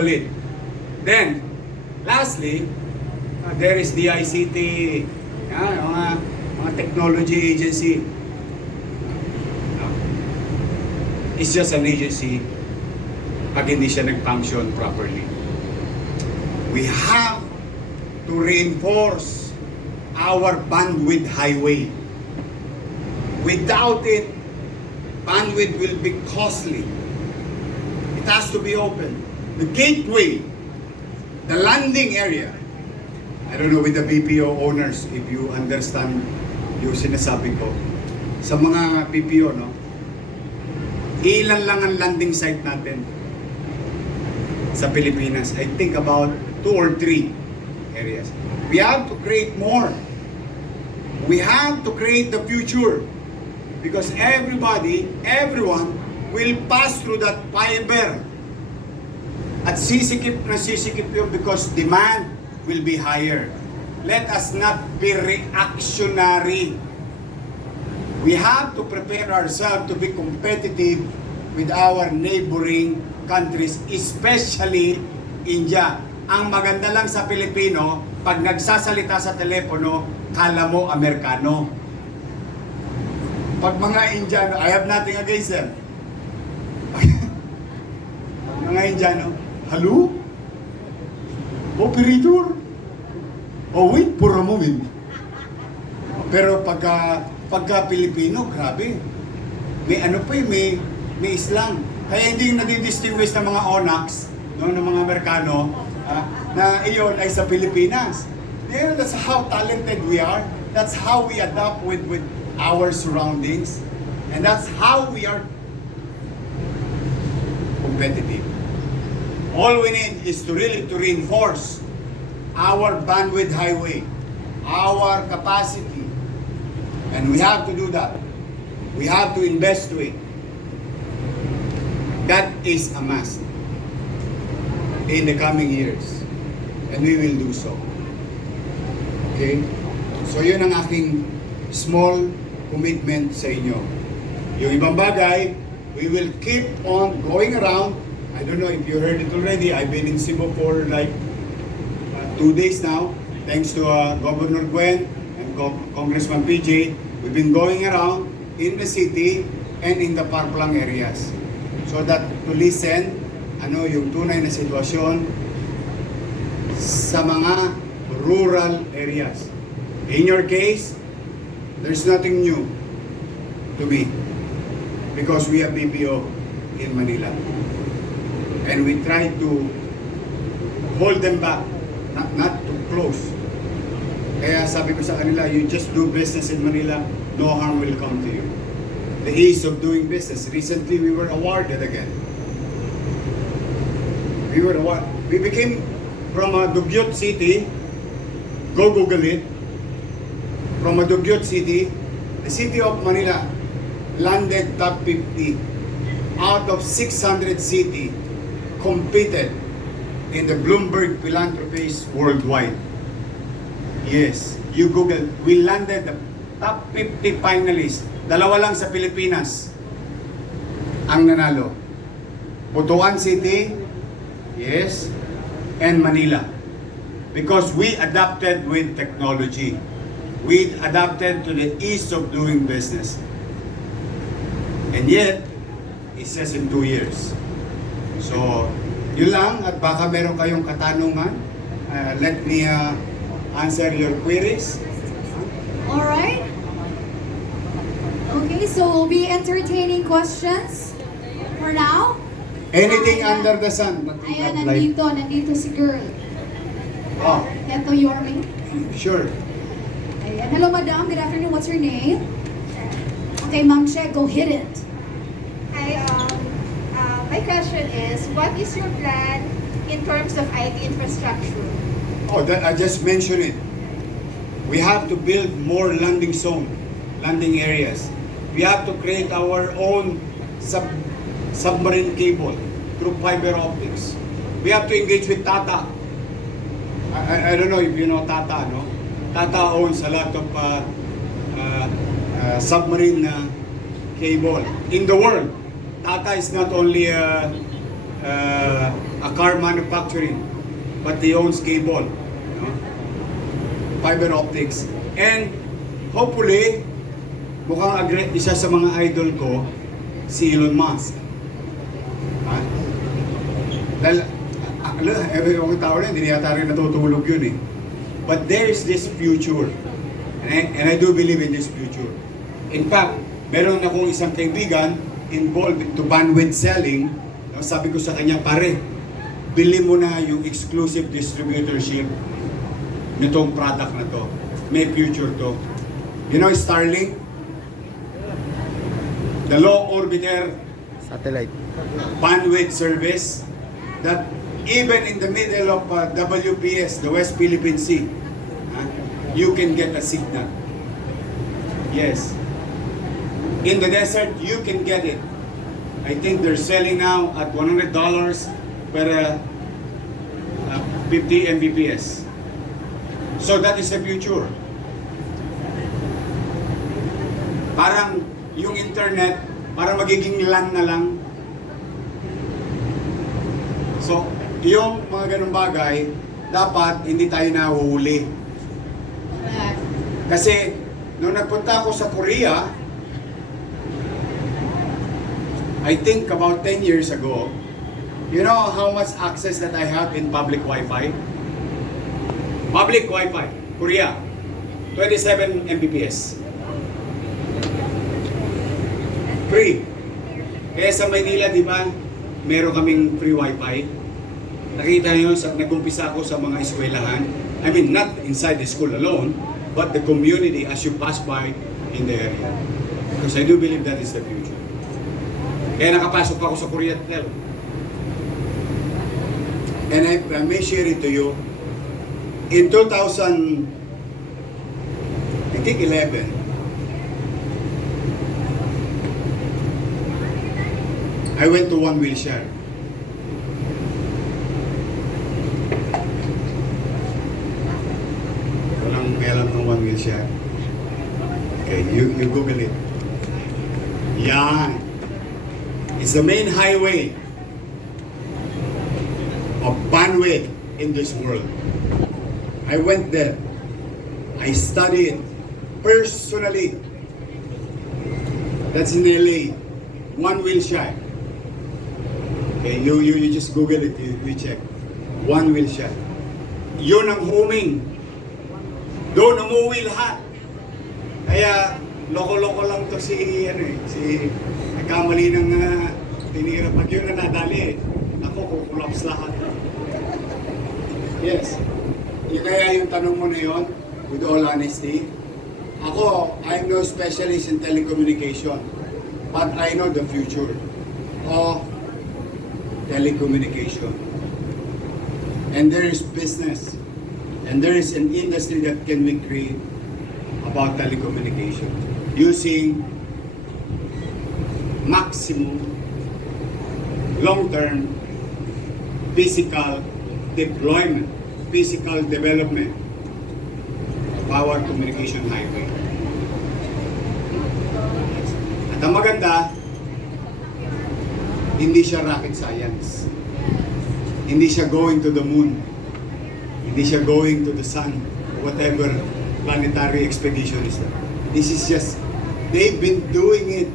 Then, lastly, there is the ICT, mga technology agency. It's just an agency pag hindi siya nag-function properly. We have to reinforce our bandwidth highway. Without it, bandwidth will be costly. It has to be open. The gateway, the landing area. I don't know with the BPO owners if you understand yung sinasabi ko. Sa mga BPO, no? Ilan lang ang landing site natin sa Pilipinas. I think about 2 or 3 areas. We have to create more. We have to create the future. Because everyone will pass through that fiber. At sisikip na sisikip yun because demand will be higher. Let us not be reactionary. We have to prepare ourselves to be competitive with our neighboring countries, especially India. Ang maganda lang sa Pilipino, pag nagsasalita sa telepono, kala mo Amerikano. Pag mga Indiano, I have nothing against them. Mga Indiano, hello? Operator? Oh wait, for a moment. Pero pagka Pilipino, grabe. May ano pa may Islam. Kaya hindi nadidistinguish ng mga Onax, no, ng mga Amerikano, na iyon ay sa Pilipinas. Yeah, that's how talented we are. That's how we adapt with our surroundings. And that's how we are competitive. All we need is to reinforce our bandwidth highway, our capacity. And we have to do that. We have to invest to it. That is a must in the coming years. And we will do so. Okay? So yun ang aking small commitment sa inyo. Yung ibang bagay, we will keep on going around. I don't know if you heard it already. I've been in Cebu for like 2 days now. Thanks to Governor Gwen and Congressman PJ. We've been going around in the city and in the Parplang areas. So that to listen, yung tunay na sitwasyon sa mga rural areas. In your case, there's nothing new to me because we have BPO in Manila. And we try to hold them back, not to close. Kaya sabi ko sa kanila, you just do business in Manila, no harm will come to you. The ease of doing business. Recently, we were awarded again. We became from a Dugyot city, go Google it, from a Dugyot city, the city of Manila landed top 50 out of 600 cities competed in the Bloomberg Philanthropies Worldwide. Yes, you Google, we landed the top 50 finalists. 2 lang sa Pilipinas ang nanalo. Butuan City, yes, and Manila. Because we adapted with technology. We adapted to the ease of doing business. And yet, it says in 2 years. So, yun lang. At baka meron kayong katanungan. Let me answer your queries. Alright. Okay, so we'll be entertaining questions for now. Anything under the sun. But we Ayan, have light. nandito si girl. Oh, Ito, Yorme. sure. Ayan. Hello, madam. Good afternoon. What's your name? Okay, Ma'am Che, go hit it. Hi, my question is, what is your plan in terms of IT infrastructure? Oh, that I just mentioned it. We have to build more landing areas. We have to create our own submarine cable through fiber optics. We have to engage with Tata. I don't know if you know Tata, no? Tata owns a lot of submarine cable in the world. Tata is not only a car manufacturing, but he owns cable, fiber optics. And hopefully, mukhang isa sa mga idol ko, si Elon Musk. Ha? Dahil, yung tao rin, hindi yata rin natutulog yun eh. But there is this future. And I do believe in this future. In fact, meron akong isang kaibigan involved to bandwidth selling. Sabi ko sa kanya, pare, bili mo na yung exclusive distributorship nitong product na to. May future to. You know Starlink? The low orbiter Satellite. bandwidth service that even in the middle of WPS, the West Philippine Sea, you can get a signal. Yes. In the desert, you can get it. I think they're selling now at $100 per 50 Mbps. So that is the future. Parang yung internet, parang magiging LAN na lang. So, yung mga ganung bagay, dapat hindi tayo nahuhuli. Kasi, nung nagpunta ako sa Korea, I think about 10 years ago, you know how much access that I have in public Wi-Fi? Public Wi-Fi, Korea, 27 Mbps. Free. Kaya sa Maynila, di ba, meron kaming free Wi-Fi. Nakita nyo, nag-umpisa ako sa mga eskwelahan. I mean, not inside the school alone, but the community as you pass by in the area. Because I do believe that is the future. Kaya nakapasok ako sa Korea Tel. And I may share it to you. In 2011, I went to one wheelchair. Walang alam ng one wheelchair. Okay, you Google it. Yan. It's the main highway of bandwidth in this world. I went there. I studied personally. That's in LA. One wheelchair. Okay, you just Google it, you check. One wheelchair. Yun ang homing. Doon umuwi lahat. Kaya loko-loko lang to si nagkamali ng tinira. Pag yun na nadali, ako kukulaps lahat. Yes. Kaya yung tanong mo na yun, with all honesty, ako, I'm no specialist in telecommunication, but I know the future of telecommunication. And there is business, and there is an industry that can be created about telecommunication using maximum long-term physical deployment, physical development of our communication highway. At ang maganda, hindi siya rocket science. Hindi siya going to the moon. Hindi siya going to the sun. Whatever planetary expedition is that. This is just, they've been doing it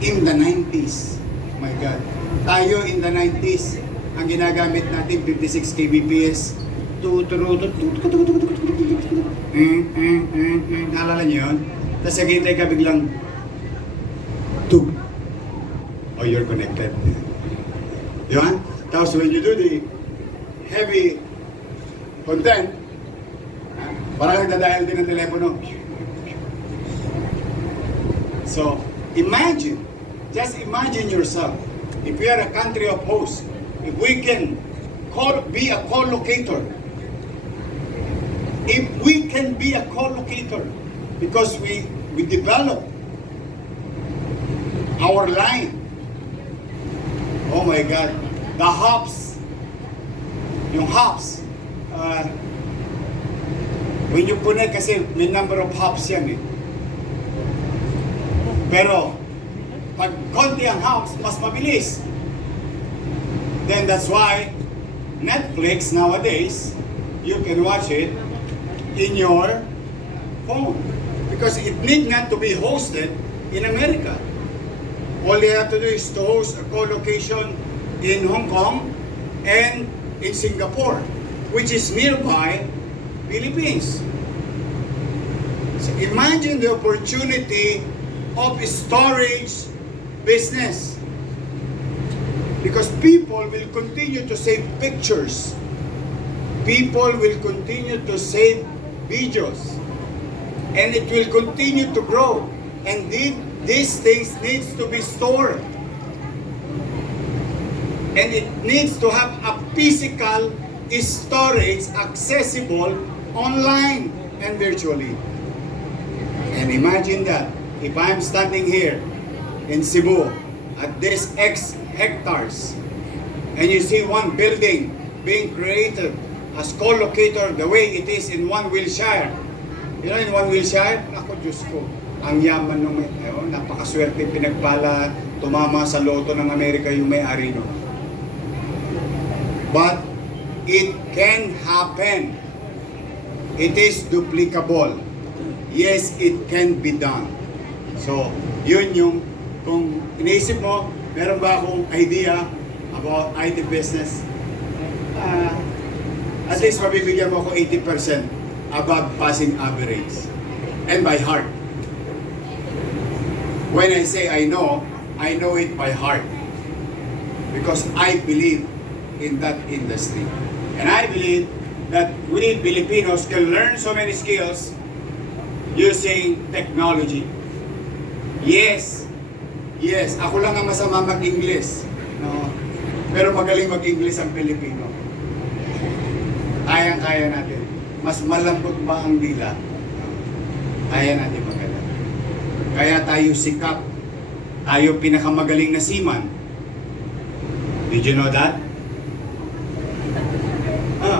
in the 90s. My God. Tayo in the 90s, ang ginagamit natin 56 kbps. Naalala niyo yun? Tapos naghintay ka biglang tug. Oh, you're connected. Di ba? Tapos when you do the heavy content, parang nagdadial din ang telepono. So, imagine, just imagine yourself, if we are a country of hosts, if we can be a co-locator, if we can be a co-locator, because we develop our line. Oh my God, the hops, yung hops, when you connect kasi may number of hops yan eh. Pero, pag konti ang hops, mas mabilis. Then that's why Netflix nowadays, you can watch it in your phone. Because it need not to be hosted in America. All you have to do is to host a co-location in Hong Kong and in Singapore, which is nearby Philippines. So imagine the opportunity of storage business. Because people will continue to save pictures. People will continue to save videos. And it will continue to grow. And these things needs to be stored. And it needs to have a physical storage accessible online and virtually. And imagine that if I'm standing here in Cebu at this X hectares and you see one building being created as co-locator the way it is in One Wilshire. You know, in One Wilshire, naku Diyos ko, ang yaman nung napakaswerte, pinagpala, tumama sa loto ng Amerika yung may-ari nun. But it can happen. It is duplicable. Yes, it can be done. So, yun yung, kung iniisip mo, meron ba akong idea about IT business? At least mabibigyan mo ako 80% above passing average. And by heart. When I say I know it by heart. Because I believe in that industry. And I believe that we Filipinos can learn so many skills using technology. Yes, ako lang ang masama mag-English. No? Pero magaling mag-English ang Pilipino. Kaya natin. Mas malambot ba ang dila? Kaya natin maganda. Kaya tayo sikat. Tayo pinakamagaling na seaman. Did you know that?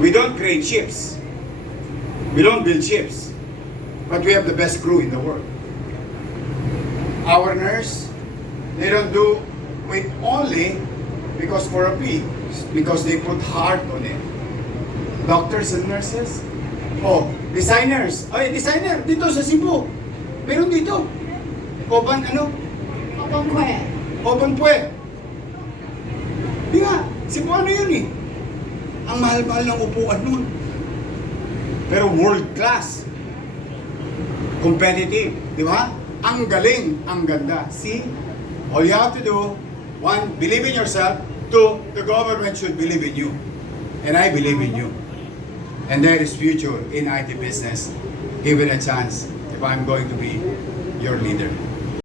We don't create ships. We don't build ships. But we have the best crew in the world. Our nurse, they don't do it only because for a fee, because they put heart on it. Doctors and nurses. Oh, designers. Ay, designer, dito sa Cebu. Meron dito. Koban, ano? Koban Pue. Di nga, Cebu ano yun eh. Ang mahal-mahal ng upuan nun. Pero world class. Competitive. Di ba? Ang galing, ang ganda. See? All you have to do, one, believe in yourself. Two, the government should believe in you. And I believe in you. And there is future in IT business. Give it a chance if I'm going to be your leader.